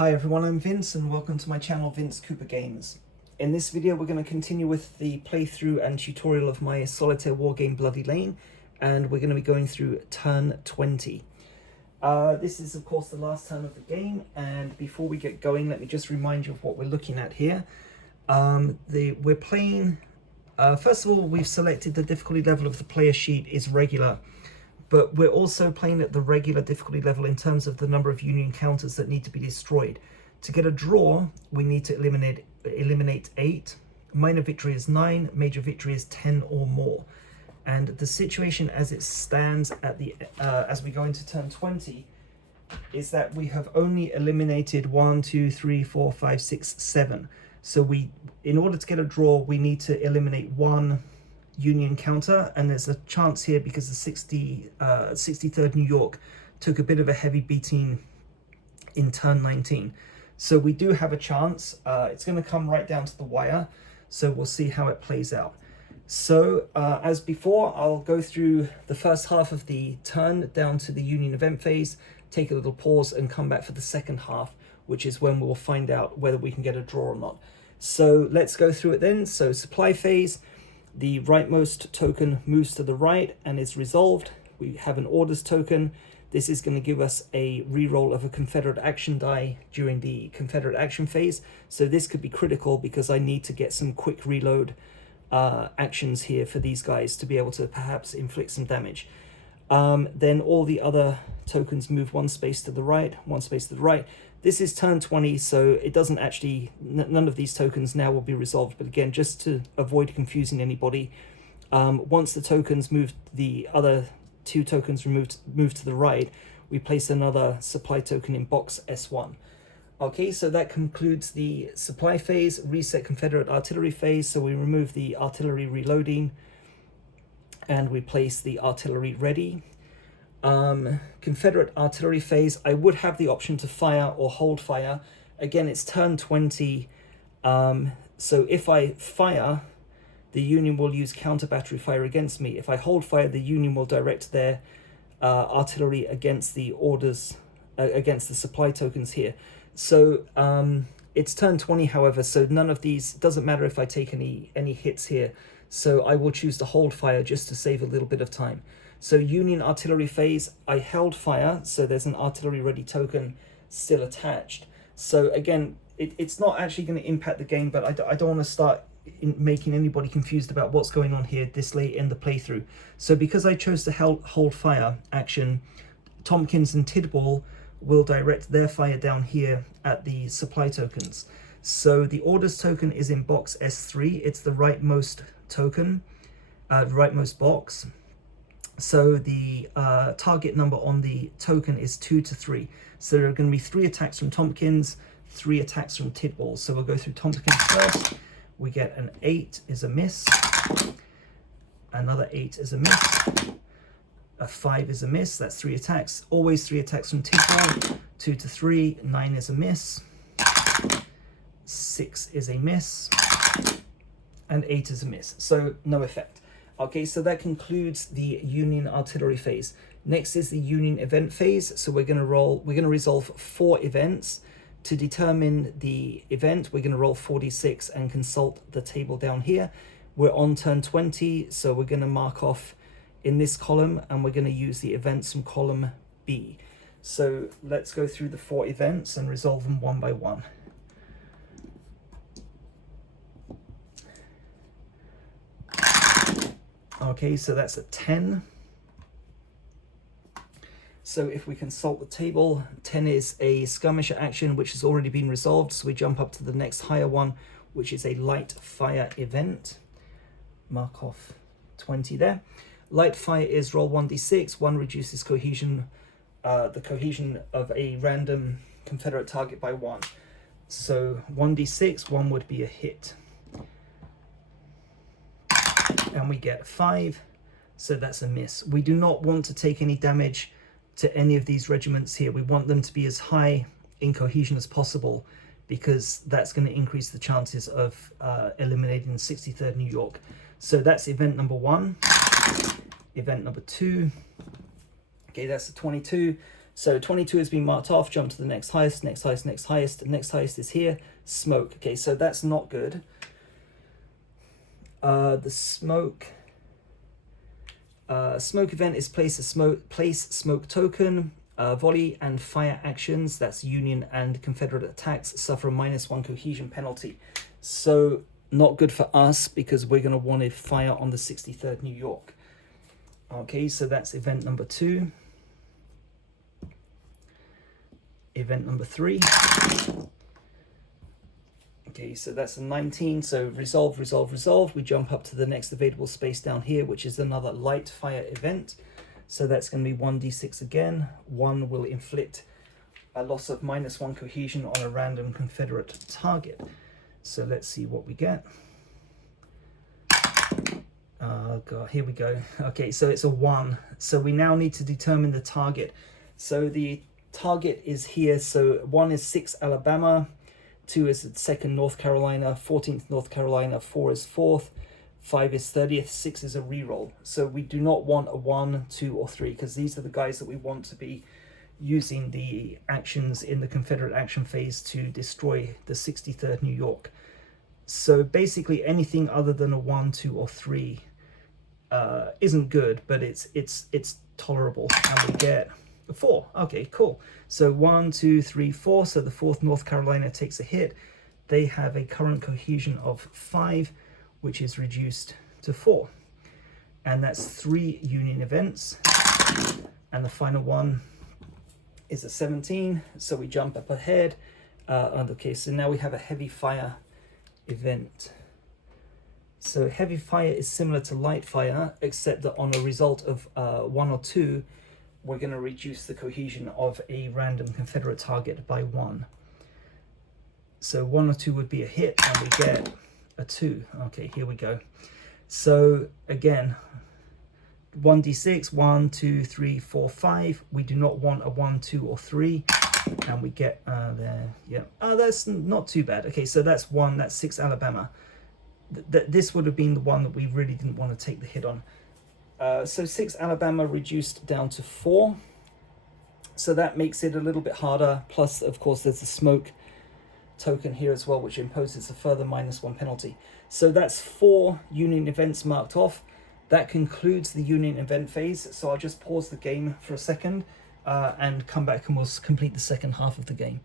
Hi everyone, I'm Vince and welcome to my channel Vince Cooper Games. In this video we're going to continue with the playthrough and tutorial of my solitaire wargame Bloody Lane, and we're going to be going through turn 20. This is of course the last turn of the game, and before we get going let me just remind you of what we're looking at here. We're playing, first of all we've selected the difficulty level of the player sheet is regular. But we're also playing at the regular difficulty level in terms of the number of Union counters that need to be destroyed. To get a draw, we need to eliminate 8. Minor victory is 9. Major victory is 10 or more. And the situation as it stands at the as we go into turn 20 is that we have only eliminated 1, 2, 3, 4, 5, 6, 7. So in order to get a draw, we need to eliminate 1 Union counter, and there's a chance here because the 63rd New York took a bit of a heavy beating in turn 19. So we do have a chance. It's going to come right down to the wire, so we'll see how it plays out. So as before, I'll go through the first half of the turn down to the Union event phase, take a little pause and come back for the second half, which is when we'll find out whether we can get a draw or not. So let's go through it then. So supply phase. The rightmost token moves to the right and is resolved. We have an orders token. This is going to give us a reroll of a Confederate action die during the Confederate action phase. So this could be critical because I need to get some quick reload actions here for these guys to be able to perhaps inflict some damage. Then all the other tokens move one space to the right, one space to the right. This is turn 20, so it doesn't actually, none of these tokens now will be resolved. But again, just to avoid confusing anybody, once the tokens move, the other 2 tokens move to the right, we place another supply token in box S1. Okay, so that concludes the supply phase. Reset Confederate artillery phase, so we remove the artillery reloading and we place the artillery ready. Confederate artillery phase, I would have the option to fire or hold fire. Again, it's turn 20, so if I fire, the Union will use counter battery fire against me. If I hold fire, the Union will direct their artillery against the orders, against the supply tokens here. So it's turn 20, however, so none of these, doesn't matter if I take any hits here, so I will choose to hold fire just to save a little bit of time. So Union artillery phase, I held fire, so there's an artillery ready token still attached. So again, it's not actually going to impact the game, but I don't want to start making anybody confused about what's going on here this late in the playthrough. So because I chose to hold fire action, Tompkins and Tidball will direct their fire down here at the supply tokens. So the orders token is in box S3, it's the rightmost token, rightmost box. So the target number on the token is 2 to 3. So there are going to be 3 attacks from Tompkins, 3 attacks from Tidball. So we'll go through Tompkins first. We get an 8 is a miss. Another 8 is a miss. A 5 is a miss. That's 3 attacks. Always 3 attacks from Tidball. 2 to 3. 9 is a miss. 6 is a miss. And 8 is a miss. So no effect. Okay, so that concludes the Union artillery phase. Next is the Union event phase. So we're going to resolve 4 events. To determine the event, we're going to roll 46 and consult the table down here. We're on turn 20, so we're going to mark off in this column and we're going to use the events from column B. So let's go through the 4 events and resolve them one by one. Okay, so that's a 10. So if we consult the table, 10 is a skirmisher action which has already been resolved, so we jump up to the next higher one, which is a light fire event. Mark off 20 there. Light fire is roll 1d6, 1 reduces cohesion, the cohesion of a random Confederate target by 1. So 1d6, 1 would be a hit. And we get 5, so that's a miss. We do not want to take any damage to any of these regiments here. We want them to be as high in cohesion as possible because that's going to increase the chances of eliminating the 63rd New York. So that's event number 1. Event number 2. Okay, that's the 22. So 22 has been marked off, jump to the next highest, next highest, next highest. Next highest is here, smoke. Okay, so that's not good. The smoke event is place smoke token. Volley and fire actions, that's Union and Confederate attacks, suffer a -1 cohesion penalty. So not good for us because we're going to want to fire on the 63rd New York. Okay, so that's event number 2. Event number 3. Okay, so that's a 19. So resolve, resolve, resolve. We jump up to the next available space down here, which is another light fire event. So that's going to be 1d6 again. 1 will inflict a loss of -1 cohesion on a random Confederate target. So let's see what we get. Oh god, here we go. Okay, so it's a 1. So we now need to determine the target. So the target is here. So 1 is 6 Alabama, 2 is 2nd North Carolina, 14th North Carolina, 4 is 4th, 5 is 30th, 6 is a reroll. So we do not want a 1, 2, or 3 because these are the guys that we want to be using the actions in the Confederate action phase to destroy the 63rd New York. So basically anything other than a 1, 2, or 3 isn't good, but it's tolerable. And we get a 4. Okay, cool. So 1, 2, 3, 4. So the 4th North Carolina takes a hit. They have a current cohesion of 5, which is reduced to 4. And that's 3 Union events. And the final one is a 17. So we jump up ahead. Okay, so now we have a heavy fire event. So heavy fire is similar to light fire, except that on a result of 1 or 2, we're going to reduce the cohesion of a random Confederate target by 1. So 1 or 2 would be a hit, and we get a 2. Okay, here we go. So again, 1d6, 1, 2, 3, 4, 5. We do not want a 1, 2, or 3. And we get there. Yeah. Oh, that's not too bad. Okay, so that's 1. That's 6 Alabama. This would have been the one that we really didn't want to take the hit on. So 6 Alabama reduced down to 4. So that makes it a little bit harder. Plus, of course, there's the smoke token here as well, which imposes a further -1 penalty. So that's 4 Union events marked off. That concludes the Union event phase. So I'll just pause the game for a second and come back and we'll complete the second half of the game.